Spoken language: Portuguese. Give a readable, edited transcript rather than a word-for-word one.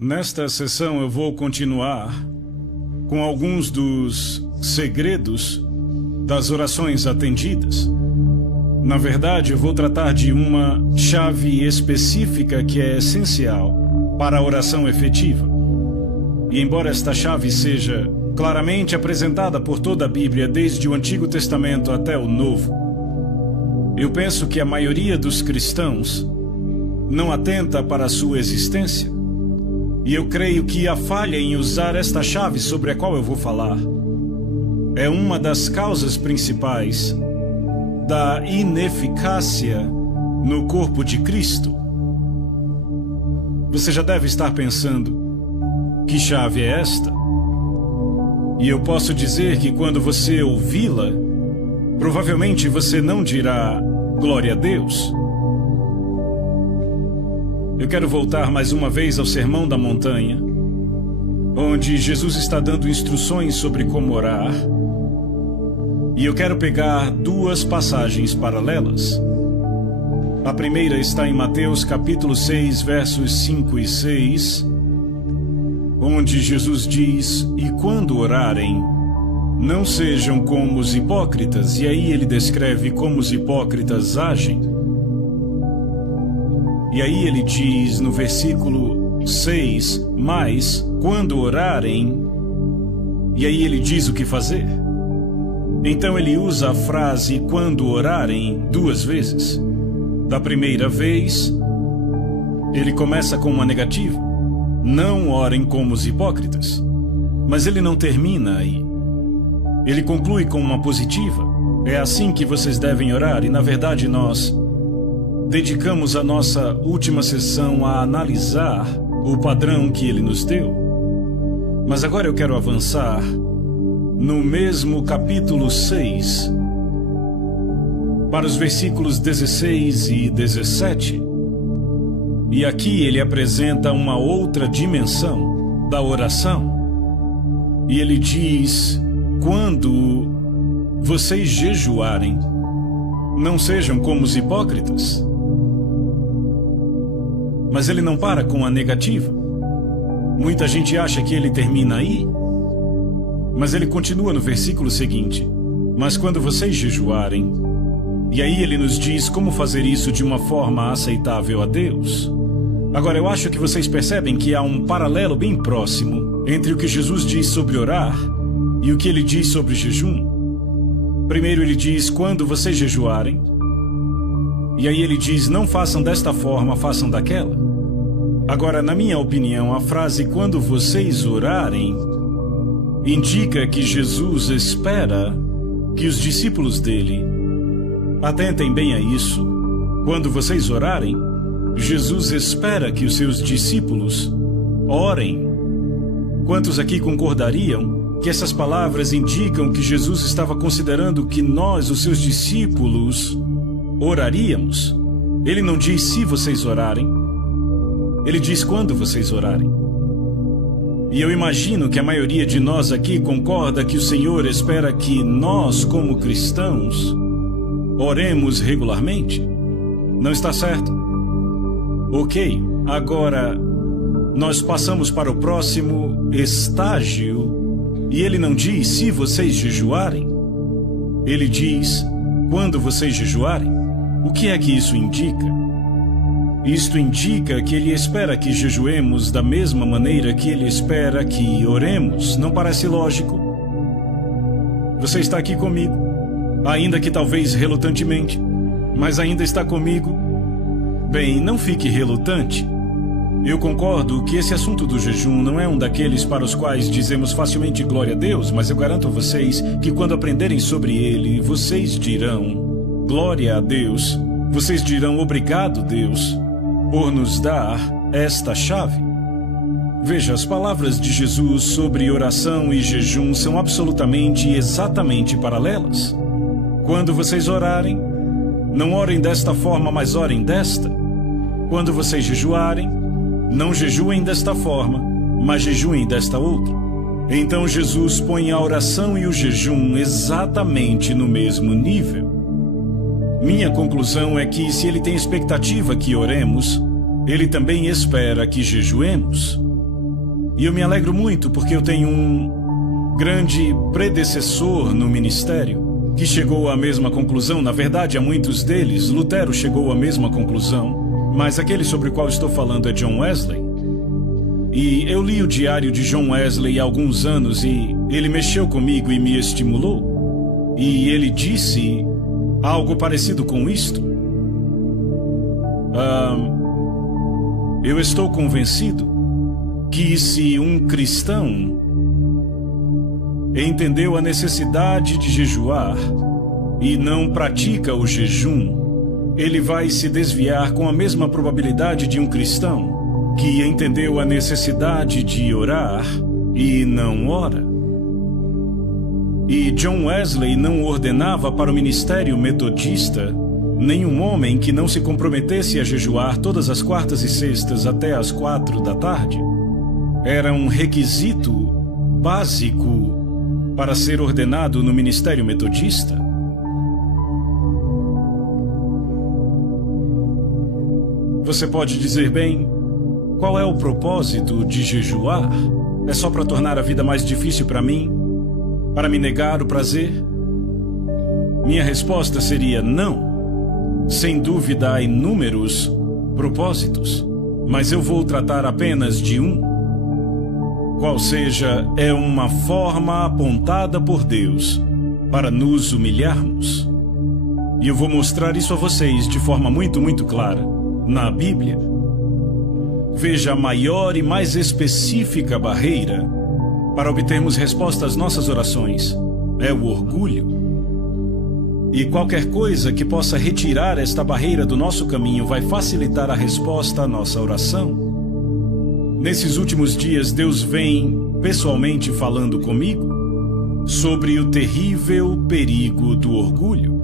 Nesta sessão eu vou continuar com alguns dos segredos das orações atendidas. Na verdade, eu vou tratar de uma chave específica que é essencial para a oração efetiva. E embora esta chave seja claramente apresentada por toda a Bíblia, desde o Antigo Testamento até o Novo, eu penso que a maioria dos cristãos não atenta para a sua existência. E eu creio que a falha em usar esta chave sobre a qual eu vou falar é uma das causas principais da ineficácia no corpo de Cristo. Você já deve estar pensando, que chave é esta? E eu posso dizer que quando você ouvi-la, provavelmente você não dirá glória a Deus. Eu quero voltar mais uma vez ao Sermão da Montanha, onde Jesus está dando instruções sobre como orar. E eu quero pegar duas passagens paralelas. A primeira está em Mateus capítulo 6, versos 5 e 6, onde Jesus diz: "E quando orarem, não sejam como os hipócritas", e aí ele descreve como os hipócritas agem. E aí ele diz no versículo 6, "Mas quando orarem", e aí ele diz o que fazer. Então ele usa a frase "quando orarem" duas vezes. Da primeira vez, ele começa com uma negativa: "Não orem como os hipócritas". Mas ele não termina aí. Ele conclui com uma positiva: "É assim que vocês devem orar", e na verdade nós dedicamos a nossa última sessão a analisar o padrão que ele nos deu. Mas agora eu quero avançar no mesmo capítulo 6, para os versículos 16 e 17. E aqui ele apresenta uma outra dimensão da oração. E ele diz: "Quando vocês jejuarem, não sejam como os hipócritas". Mas ele não para com a negativa. Muita gente acha que ele termina aí. Mas ele continua no versículo seguinte: "Mas quando vocês jejuarem", e aí ele nos diz como fazer isso de uma forma aceitável a Deus. Agora, eu acho que vocês percebem que há um paralelo bem próximo entre o que Jesus diz sobre orar e o que ele diz sobre jejum. Primeiro ele diz: "Quando vocês jejuarem", e aí ele diz: "Não façam desta forma, façam daquela". Agora, na minha opinião, a frase "quando vocês orarem" indica que Jesus espera que os discípulos dele atentem bem a isso. Quando vocês orarem, Jesus espera que os seus discípulos orem. Quantos aqui concordariam que essas palavras indicam que Jesus estava considerando que nós, os seus discípulos, oraríamos? Ele não diz "se vocês orarem", ele diz "quando vocês orarem". E eu imagino que a maioria de nós aqui concorda que o Senhor espera que nós, como cristãos, oremos regularmente. Não está certo? Ok, agora nós passamos para o próximo estágio e ele não diz "se vocês jejuarem", ele diz "quando vocês jejuarem". O que é que isso indica? Isto indica que ele espera que jejuemos da mesma maneira que ele espera que oremos. Não parece lógico? Você está aqui comigo, ainda que talvez relutantemente, mas ainda está comigo? Bem, não fique relutante. Eu concordo que esse assunto do jejum não é um daqueles para os quais dizemos facilmente glória a Deus, mas eu garanto a vocês que quando aprenderem sobre ele, vocês dirão glória a Deus. Vocês dirão obrigado, Deus, por nos dar esta chave. Veja, as palavras de Jesus sobre oração e jejum são absolutamente e exatamente paralelas. Quando vocês orarem, não orem desta forma, mas orem desta. Quando vocês jejuarem, não jejuem desta forma, mas jejuem desta outra. Então Jesus põe a oração e o jejum exatamente no mesmo nível. Minha conclusão é que se ele tem expectativa que oremos, ele também espera que jejuemos. E eu me alegro muito porque eu tenho um grande predecessor no ministério que chegou à mesma conclusão. Na verdade, a muitos deles, Lutero chegou à mesma conclusão, mas aquele sobre o qual estou falando é John Wesley. E eu li o diário de John Wesley há alguns anos e ele mexeu comigo e me estimulou. E ele disse algo parecido com isto. Eu estou convencido que se um cristão entendeu a necessidade de jejuar e não pratica o jejum, ele vai se desviar com a mesma probabilidade de um cristão que entendeu a necessidade de orar e não ora. E John Wesley não ordenava para o ministério metodista nenhum homem que não se comprometesse a jejuar todas as quartas e sextas até as 4 da tarde. Era um requisito básico para ser ordenado no ministério metodista. Você pode dizer, bem, qual é o propósito de jejuar? É só para tornar a vida mais difícil para mim? Para me negar o prazer? Minha resposta seria não. Sem dúvida há inúmeros propósitos, mas eu vou tratar apenas de um. Qual seja, é uma forma apontada por Deus para nos humilharmos. E eu vou mostrar isso a vocês de forma muito clara na Bíblia. Veja, a maior e mais específica barreira para obtermos resposta às nossas orações é o orgulho. E qualquer coisa que possa retirar esta barreira do nosso caminho vai facilitar a resposta à nossa oração. Nesses últimos dias, Deus vem pessoalmente falando comigo sobre o terrível perigo do orgulho.